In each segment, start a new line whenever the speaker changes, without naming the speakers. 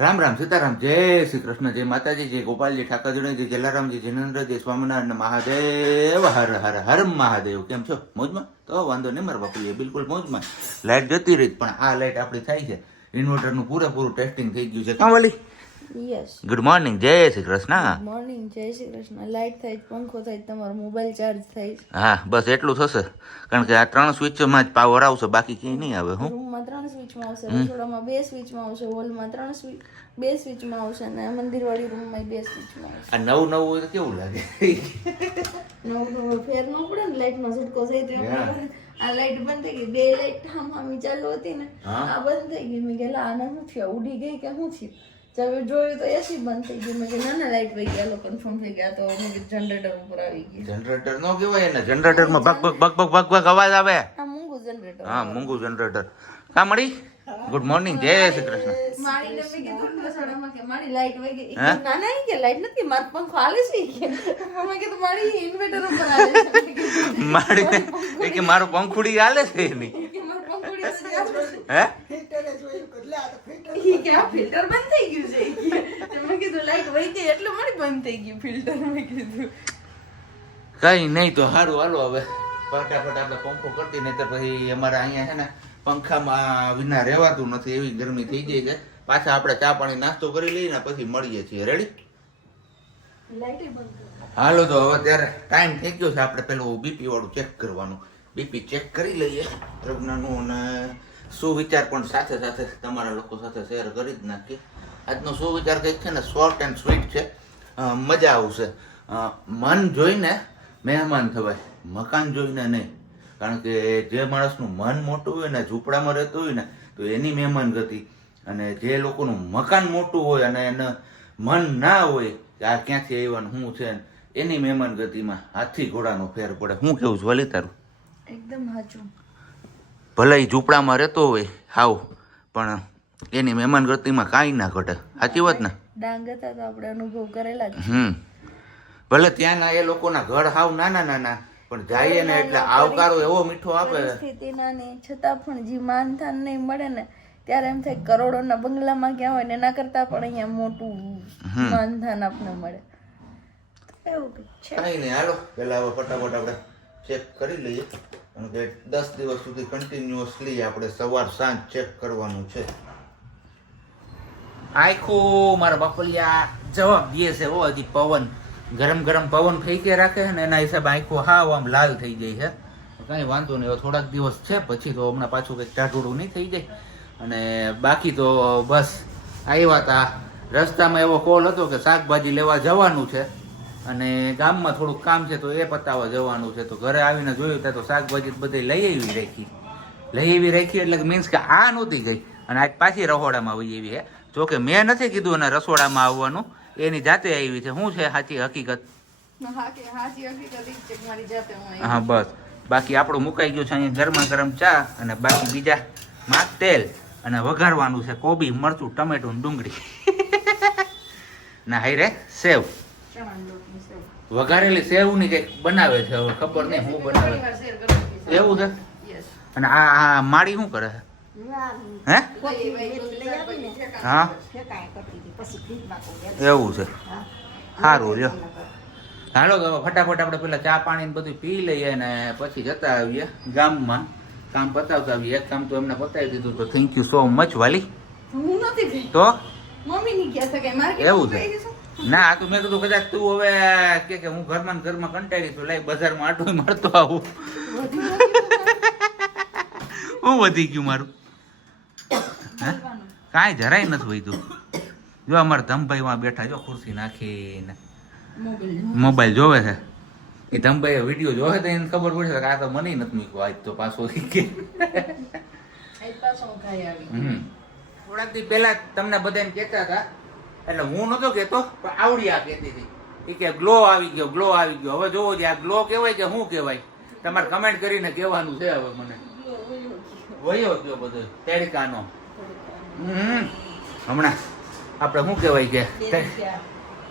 રામ રામ સીતારામ જય શ્રી કૃષ્ણ જય માતાજી જય ગોપાલજી ઠાકરજી જય જલારામજી જિનેન્દ્રજી સ્વામિનારાયણ મહાદેવ હર હર હર મહાદેવ. કેમ છો? મોજમાં? તો વાંધો નહીં મારા બાપુ બિલકુલ મોજમાં. લાઇટ જતી રહી પણ આ લાઇટ આપણી થાય છે. ઇન્વર્ટરનું પૂરેપૂરું ટેસ્ટિંગ થઈ ગયું છે. કાં વાલી?
યસ
ગુડ મોર્નિંગ જય શ્રી કૃષ્ણ.
મોર્નિંગ જય શ્રી કૃષ્ણ. લાઇટ થાય પંખો થાય તમારો મોબાઈલ ચાર્જ થાય
હા બસ એટલું થશે. કારણ કે આ ત્રણ સ્વિચમાં જ પાવર આવશે બાકી ક્યાંય નહીં આવે હું.
ત્રણ સ્વિચમાં આવશે રસોડામાં બે સ્વિચમાં આવશે હોલમાં ત્રણ સ્વિચ બે સ્વિચમાં આવશે અને મંદિરવાળી રૂમમાં બે સ્વિચમાં આવશે.
આ નવું નવું હોય તો કેવું લાગે?
નવું નવું ફેર ન પડે ને લાઈટનો ઝટકો
Yeah.
ખબર. આ લાઈટ બંધ થઈ ગઈ બે લાઈટ હામી ચાલુ હતી ને આ બંધ થઈ ગઈ. મેં ગયેલા આના શું થયું? ઉડી ગઈ કે શું થયું? ચાલો જોયું તો એસી બંધ થઈ ગયું. મેં ના ના લાઈટ વહી ગયા લોકો કન્ફર્મ થઈ ગયા. તો મેં જનરેટર ઉપર આવી ગઈ
જનરેટર નો કહેવાય ને જનરેટરમાં બગ બગ બગ બગ બગ અવાજ આવે.
આ મૂંગું જનરેટર
હા મૂંગું જનરેટર કા મળી? ગુડ મોર્નિંગ જય શ્રી કૃષ્ણ.
મારીને મેં કીધું ને રસોડામાં કે મારી લાઈટ વહી ગઈ. ના ના કે લાઈટ નથી મારો પંખો હાલે છે કે. મેં કીધું મારી ઇન્વર્ટર ઉપર હાલે છે.
મારી એ કે મારું પંખુડી હાલે છે એની?
કે.
હે?
ઈ આ ફિલ્ટર બંધ થઈ ગયું છે મેં કીધું લાઈટ વહી ગઈ એટલે મારી બંધ થઈ ગયું ફિલ્ટર મેં કીધું.
કઈ નહીં તો સારું હાલો હવે. ફટાફટ આપણે પંખો કરતી નહીં તો પછી અમારે અહીંયા છે ને પંખામાં વિના રહેવાતું નથી એવી ગરમી થઈ જાય છે. પાછા આપણે ચા પાણી નાસ્તો કરી લઈએ ને પછી મળીએ છીએ. રેડી હાલો તો હવે ત્યારે ટાઈમ થઈ ગયો છે. આપણે પેલું બીપી વાળું ચેક કરવાનું. બીપી ચેક કરી લઈએ પ્રજ્ઞાનું અને સુવિચાર પણ સાથે સાથે તમારા લોકો સાથે શેર કરી જ નાખીએ. આજનો સુવિચાર કંઈક છે ને શોર્ટ એન્ડ સ્વીટ છે. મજા આવશે. મન જોઈને મહેમાન થવાય. મકાન જોઈને નહીં. કારણ કે જે માણસનું મન મોટું હોય ને ઝૂંપડામાં રહેતું હોય ને તો એની મહેમાન ગતિ અને જે લોકોનું મકાન મોટું હોય અને એને મન ના હોય કે આ ક્યાંથી આવ્યા ને શું છે એની મહેમાન ગતિમાં હાથી ઘોડાનો ફેર પડે. હું કેવું છું વલી તારું?
એકદમ સાચું.
ભલે એ ઝૂંપડામાં રહેતો હોય હાવ પણ એની મહેમાન ગતિમાં કાંઈ ના ઘટે. સાચી વાત ને?
ડાંગ હતા તો આપણે અનુભવ કરેલા
હમ. ભલે ત્યાંના એ લોકોના ઘર હાવ નાના નાના પણ જાય ને એટલે આવકારો એવો મીઠો આપે.
પરિસ્થિતિના ને છતાં પણ જે માનધાન નહીં મળે ને ત્યારે એમ થાય કરોડોના બંગલામાં ગયા હોય ને એના કરતા પણ અહીંયા મોટું માનધાન આપને મળે. એવું કંઈક છે.
કાંઈ નહીં હાલો પેલા હવે ફટાફટ આપણે ચેક કરી લઈએ. કારણ કે દસ દિવસ સુધી કન્ટિન્યુઅસલી આપણે સવાર સાંજ ચેક કરવાનું છે. આખું મારા બાપલિયા જવાબ દે છે હો હજી પવન. ગરમ ગરમ પવન ફેંકે રાખે અને એના હિસાબે આંખો હાવ આમ લાલ થઈ જાય છે. કાંઈ વાંધો નહીં થોડાક દિવસ છે, પછી તો હમણાં પાછું કંઈક ટાઢુડું નહીં થઈ જાય. અને બાકી તો બસ આવ્યા હતા રસ્તામાં એવો કોલ હતો કે શાકભાજી લેવા જવાનું છે. અને ગામમાં થોડુંક કામ છે તો એ પતાવવા જવાનું છે. તો ઘરે આવીને જોયું ત્યાં તો શાકભાજી બધી લઈ આવી રાખી. લઈ આવી રાખી એટલે મીન્સ કે આ નહોતી ગઈ. અને આજ પાછી રસોડામાં આવી એવી હે. જોકે મેં નથી કીધું એને રસોડામાં આવવાનું. એની જાતે આવી છે. શું છે સાચી હકીકત?
હા
બસ. બાકી આપણું મુકાઈ ગયું છે અહીંયા ગરમા ગરમ ચા અને બાકી બીજા માં તેલ અને વઘારવાનું છે કોબી મરચું ટમેટું ડુંગળી. ના હાઈ રે સેવ.
વઘારેલી સેવ.
સેવની કંઈક બનાવે છે હવે ખબર નહીં હું બનાવે. એવું છે? અને આ આ માળી શું કરે છે? હે? હા? એવું છે? સારું લ્યો. હાલો તો હવે ફટાફટ આપણે પેલા ચા પાણી ને બધું પી લઈએ ને પછી જતા આવીએ ગામમાં. કામ પતાવતા આવીએ. એક કામ તો એમને પતાવી દીધું તો થેન્ક યુ સો મચ વાલી.
હું નથી
તો?
મમ્મી ની ગયા હતા કે માર્કેટ
એવું છે? ના આ તો મેં કીધું કદાચ તું હવે કે કે હું ઘરમાં ને ઘરમાં કંટાળી છું. લાઈ બજારમાં આટો મારતો આવું. હું વધી ગયું મારું. હે? કાંઈ જરાય નથી વધ્યું જો અમારા ધમભાઈ માં બેઠા જો ખુરશી નાખીને. મોબાઈલ જોવે છે. એ ધમભાઈ વીડિયો જોવે તો એને ખબર પડશે કે આ તો મને નથી મૂક્યો આજ તો પાછો કે. થોડાક દી પહેલા તમને બધાને કહેતા હતા એટલે હું નતો કહેતો પણ આવડી આ કહેતી હતી. કે ગ્લો આવી ગયો ગ્લો આવી ગયો. હવે જોવો જે આ ગ્લો કહેવાય કે શું કહેવાય? તમારે કમેન્ટ કરીને કહેવાનું છે હવે મને. વયો ગયો બધો તેડકાનો. હમ. હમણાં. આપણે શું કહેવાય કે?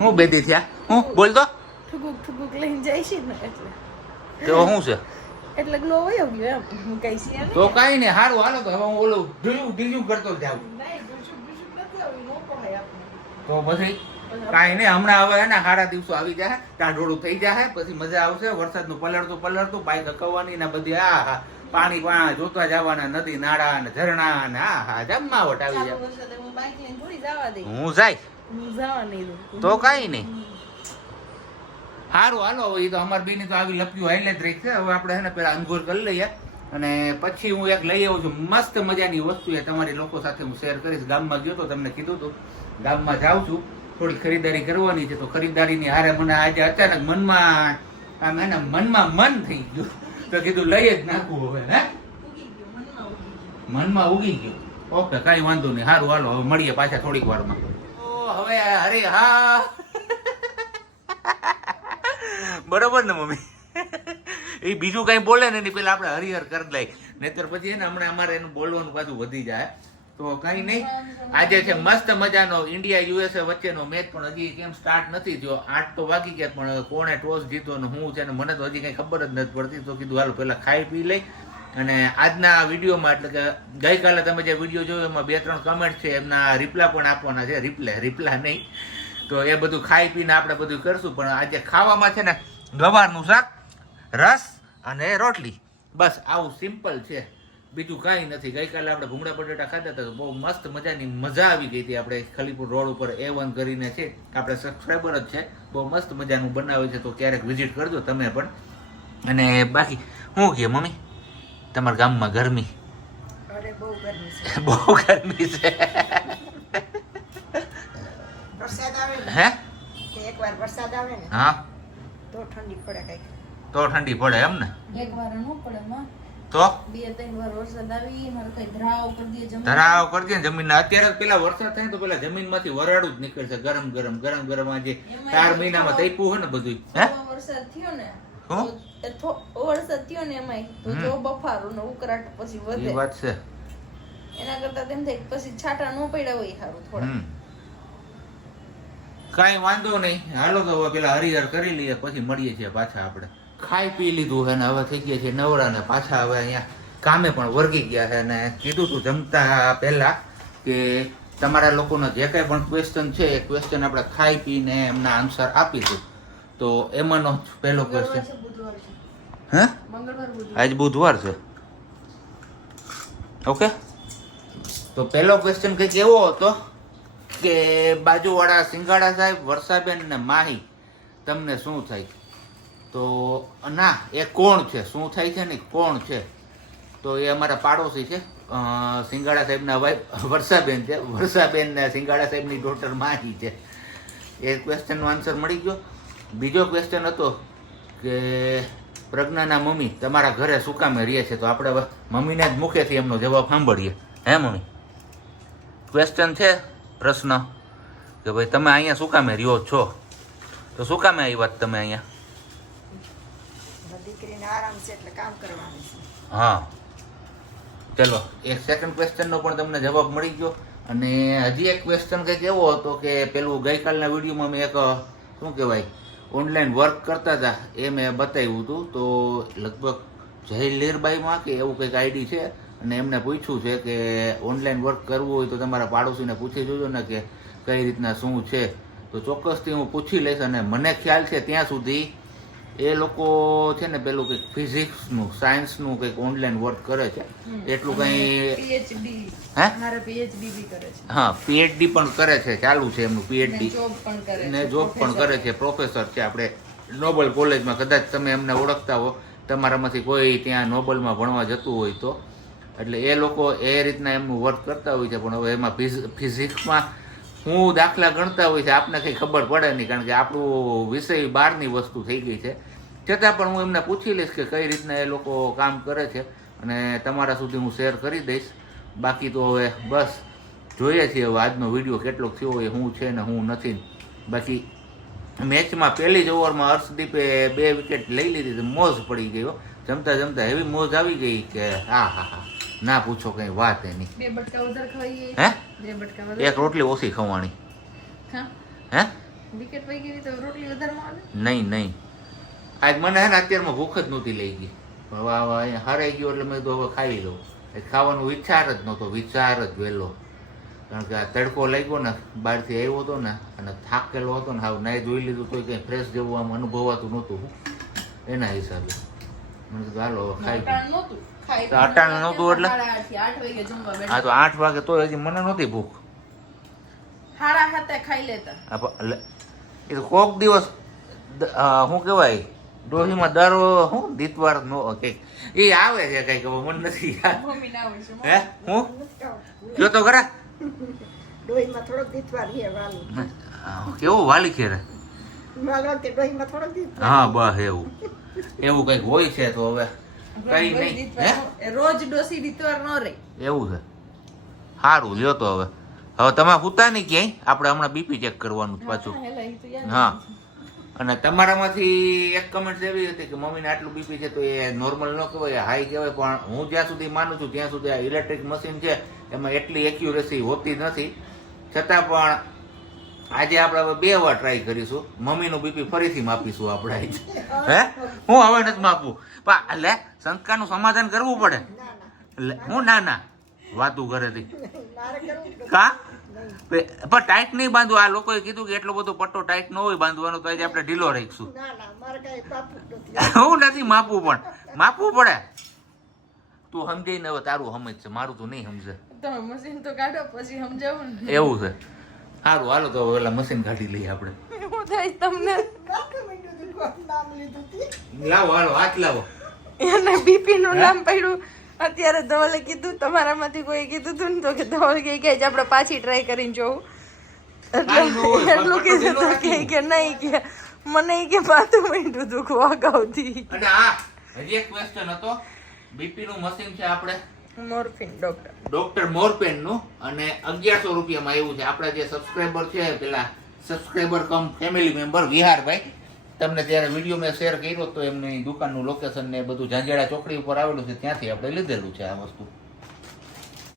હું બેદી થયા? હું? બોલ તો.
ઠુકુક ઠુકુક લઈને જાય છે ને એટલે.
તો શું છે?
એટલે ગ્લો વયો ગયો એમ. હું કઈ છે
તો કાંઈ નહીં હારું હાલો તો હવે હું ઓલું ઢીલું ઢીલું કરતો જાઉં. તો પછી? કાંઈ નહીં હમણાં હવે એના સારા દિવસો આવી જાય. ટાઢોળું થઈ જાય પછી મજા આવશે. વરસાદનું પલળતું પલળતું બાઈક હકવવાની ને બધી આ હા પાણી પાણા જોતા જવાના નદી નાળા ને ઝરણા ને આ હા જમાવટ આવી જાય.
હું
જાય તો કઈ નહીં. સારું હાલો એ તો અમાર બીની તો આવી લપ્યું હાઈલે જ રહી છે. હવે આપણે છે ને પેલા અંગુર કરી લઈએ. અને પછી હું એક લઈ આવું છું. મસ્ત મજાની વસ્તુ એ તમારી લોકો સાથે હું શેર કરીશ. ગામમાં ગયો તો તમને કીધું હતું. ગામમાં જાઉં છું. થોડી ખરીદારી કરવાની છે. તો ખરીદારીની હારે મને આજે અચાનક મનમાં આમ એના મનમાં મન થઈ ગયું. તો કીધું લઈ જ નાખવું હવે હે?
મનમાં ઉગી ગયું.
ઓકે. કાંઈ વાંધો નહીં. સારું હાલો હવે મળીએ પાછા થોડીક વારમાં. ઓ હવે અરે હા. બરોબર ને મમ્મી? એ બીજું કઈ બોલે ને એની પેલા આપણે હરિહર કરી લઈ નહીતર પછી એને હમણાં અમારે એનું બોલવાનું પાછું વધી જાય. તો કઈ નહીં. આજે છે મસ્ત મજાનો ઇન્ડિયા યુએસએ વચ્ચેનો મેચ પણ હજી કેમ સ્ટાર્ટ નથી થયો. આઠ તો વાગી ગયા પણ કોણે ટોસ જીતો ને હું છે ને મને તો હજી કઈ ખબર જ નથી પડતી. તો કીધું હાલ પેલા ખાઈ પી લઈ. અને આજના વિડીયોમાં એટલે કે ગઈકાલે તમે જે વીડિયો જોયો એમાં બે ત્રણ કમેન્ટ છે. એમના રિપ્લા પણ આપવાના છે. રિપ્લે રિપ્લા નહીં. તો એ બધું ખાઈ પીને આપણે બધું કરશું. પણ આજે ખાવામાં છે ને ગવારનું શાક, રસ અને રોટલી. બસ આવું સિમ્પલ છે. બીજું કાંઈ નથી. ગઈકાલે આપણે ભૂંગળા બટેટા ખાતા હતા તો બહુ મસ્ત મજાની મજા આવી ગઈ હતી આપણે ખલીપુર રોડ ઉપર એ વન કરીને છે. આપણે સબસ્ક્રાઈબર જ છે. બહુ મસ્ત મજાનું બનાવે છે તો ક્યારેક વિઝિટ કરજો તમે પણ. અને બાકી શું કહે મમ્મી તમારા ગામમાં ગરમી?
અરે બહુ ગરમી છે.
બહુ ગરમી છે.
વરસાદ આવે ને?
હે?
એકવાર વરસાદ આવે ને
હા.
તો ઠંડી પડે કંઈક.
તો ઠંડી પડે એમ ને?
એક વાર ન પડે માં.
તો?
કઈ ધરાવ
કરજે જમીન. અત્યારે પેલા વરસાદ થાય તો પેલા જમીનમાંથી વરાળું જ નીકળશે. ગરમ ગરમ ગરમ ગરમ આજે ચાર મહિનામાં તૈપું હોય ને બધું હે?
વરસાદ થયો ને વરસાદ થયો ને એમાંય તો જો બફારો ને ઉકળાટ પછી વધે.
વાત છે.
એના કરતા તેમ થાય પછી છાંટા ન પડ્યા હોય સારું થોડા.
હમ. વાંધો નહીં. હાલો તો પેલા હરિહર કરી લઈએ પછી મળીએ છીએ પાછા આપણે. ખાઈ પી લીધું છે ને હવે થઈ ગયા છે નવરા ને પાછા હવે અહીંયા કામે પણ વર્ગી ગયા છે અને કીધું તું જમતા પહેલા કે તમારા લોકોનો જે કાંઈ પણ ક્વેશ્ચન છે એ ક્વેશ્ચન આપણે ખાઈ પીને એમના આન્સર આપીશું. તો એમાંનો પહેલો ક્વેશ્ચન હા?
હે
આજ બુધવાર છે. ઓકે? તો પહેલો ક્વેશ્ચન કંઈક એવો હતો કે બાજુવાળા સિંગાડા સાહેબ વર્ષાબેન ને માહી તમને શું થાય? તો, ના, એ કોણ છે? શું થાય છે ને? કોણ છે? તો એ અમારા પાડોશી છે. સિંગાડા સાહેબના વાઈફ વર્ષાબેન છે. વર્ષાબેન સિંગાડા સાહેબની ડોટર માહી છે. એ ક્વેશ્ચનનો આન્સર મળી ગયો. બીજો ક્વેશ્ચન હતો કે, પ્રજ્ઞાના મમ્મી તમારા ઘરે શું કામે રહીએ છે? તો આપણે મમ્મીને જ મુખેથી એમનો જવાબ સાંભળીએ. હે, મમ્મી? ક્વેશ્ચન છે પ્રશ્ન કે ભાઈ, તમે અહીંયા શું કામે રહ્યો છો? તો શું કામે આવી વાત તમે અહીંયા?
આરામ છે એટલે કામ કરવાનું
હા. ચલો, એક સેકન્ડ ક્વેશ્ચનનો પણ તમને જવાબ મળી ગયો. અને હજી એક ક્વેશ્ચન કંઈક એવો હતો કે પેલું ગઈકાલના વિડીયોમાં મેં એક, શું કહેવાય ઓનલાઈન વર્ક કરતા હતા, એ મેં બતાવ્યું હતું. તો લગભગ જય લીરબાઈમાં કે એવું કંઈક આઈડી છે. અને એમને પૂછ્યું છે કે ઓનલાઈન વર્ક કરવું હોય તો તમારા પાડોશીને પૂછી જોજો ને કે કઈ રીતના શું છે. તો ચોક્કસથી હું પૂછી લઈશ અને મને ખ્યાલ છે ત્યાં સુધી એ લોકો છે ને પેલું કંઈક ફિઝિક્સનું સાયન્સનું કંઈક ઓનલાઈન વર્ક કરે છે. એટલું કંઈ હે?
પીએચડી બી કરે છે.
હા પીએચડી પણ કરે છે ચાલુ છે એમનું પીએચડી
જોબ પણ કરે
ને જોબ પણ કરે છે. પ્રોફેસર છે. આપણે નોબલ કોલેજમાં કદાચ તમે એમને ઓળખતા હો તમારામાંથી કોઈ ત્યાં નોબલમાં ભણવા જતું હોય તો. એટલે એ લોકો એ રીતના એમનું વર્ક કરતા હોય છે પણ હવે એમાં ફિઝિક્સમાં હું દાખલા ગણતા હોય છે આપને કંઈ ખબર પડે નહીં કારણ કે આપણું વિષય બહારની વસ્તુ થઈ ગઈ છે. છતાં પણ હું એમને પૂછી લઈશ કે કઈ રીતના એ લોકો કામ કરે છે અને તમારા સુધી હું શેર કરી દઈશ. બાકી તો હવે બસ જોઈએ છીએ હવે આજનો વીડિયો કેટલોક થયો હોય હું છે ને હું નથી. બાકી મેચમાં પહેલી જ ઓવરમાં હર્ષદીપે બે વિકેટ લઈ લીધી તો મોજ પડી ગયો જમતા જમતા એવી મોજ આવી ગઈ કે હા હા હા ના પૂછો કંઈ વાત એની
બે બટકા
હે? એક રોટલી ઓછી ખવાણી
હા?
હે?
વિકેટ વહી ગઈ તો રોટલી વધારે માં આવે?
નહીં નહીં. આજ મને હે ને અત્યારમાં ભૂખ જ નહોતી લઈ ગઈ. હવે હવે હરાઈ ગયો એટલે મેં તો હવે ખાઈ લઉં. ખાવાનો વિચાર જ નહોતો વિચાર જ વહેલો. કારણ કે આ તડકો લાગ્યો ને બહારથી આવ્યો હતો ને અને થાકેલો હતો ને હાવ નાઈ જોઈ લીધું તો કંઈ ફ્રેશ જેવું આમ અનુભવાતું નહોતું. એના હિસાબે. મને કીધું હાલો હવે ખાઈ.
નહોતું.
અટાણ નહોતું એટલે? હા તો આઠ વાગે તો હજી મને નહોતી ભૂખ.
ખાઈ લેતા.
પ- લે- એ તો કોક દિવસ શું કહેવાય ડોહીમાં દરો શું દીતવાર નો કંઈક એ આવે છે કંઈક હવે મને નથી યાદ.
મમ્મી ના હોય છે
હે? હું? કયો તો ખરા.
ડોહીમાં થોડોક દીતવાર છે વાલું.
ખેરે હા બસ એવું. એવું કંઈક હોય છે તો હવે. કઈ નહીં. હે?
રોજ ડોસી દીતવાર ન રહે.
એવું છે? સારું લ્યો તો હવે. હવે તમે હુતા નહીં ક્યાંય? આપણે હમણાં બીપી ચેક કરવાનું પાછું. હા અને તમારામાંથી એક કમેન્ટ એવી હતી કે મમ્મીને આટલું બીપી છે તો એ નોર્મલ ન કહેવાય હાઈ કહેવાય પણ હું જ્યાં સુધી માનું છું ત્યાં સુધી આ ઇલેક્ટ્રિક મશીન છે એમાં એટલી એક્યુરેસી હોતી નથી. છતાં પણ આજે આપણે હવે બે વાર ટ્રાય કરીશું. મમ્મીનું બીપી ફરીથી માપીશું આપણે. આજે. હે? હું હવે નથી માપું. પણ એટલે શંકાનું સમાધાન કરવું પડે.
ના ના
હું ના ના વાતું ઘરેથી
મારે
કા? પણ ટાઈટ નહીં બાંધવું આ લોકોએ કીધું કે એટલો બધો પટ્ટો ટાઈટ ન હોય બાંધવાનો તો આજે આપણે ઢીલો રાખીશું
ના ના મારે કઈ પાપું જ નથી.
હું નથી માપવું પણ. માપવું પડે. તું સમજાય ને હવે તારું સમજ છે. મારું તું નહીં સમજે.
તમે મશીન તો કાઢો પછી સમજાવું
એવું છે. સારું હાલો તો પેલા મશીન કાઢી લઈએ આપણે.
હું થાય તમને.
લાવો હાલો હાથ લાવો.
એને બીપી નું નામ પડ્યું. અત્યારે ધવલે કીધું તમારામાંથી કોઈ કીધું તું ને તો કે ધવલ કે કે આપણે પાછી ટ્રાય કરીને
જોઉં.
એટલે એટલું કીધું તો કે કે નહીં કે મને કે પાતું મીઠું દુખવા અગાઉથી
અને આ હજી એક ક્વેશ્ચન હતો. બીપી નું મશીન છે આપણે.
Morphine, doctor.
ડોક્ટર મોરપેનનું અને અગિયારસો રૂપિયામાં એવું છે. આપણા જે સબસ્ક્રાઈબર છે, પેલા subscriber cum family member Viharbhai, તમને ત્યારે વીડિયો મેં શેર કર્યો તો એમની દુકાનનું લોકેશન ને બધું ઝાંઝેડા ચોકડી ઉપર આવેલું છે. ત્યાંથી આપણે લીધેલું છે આ વસ્તુ.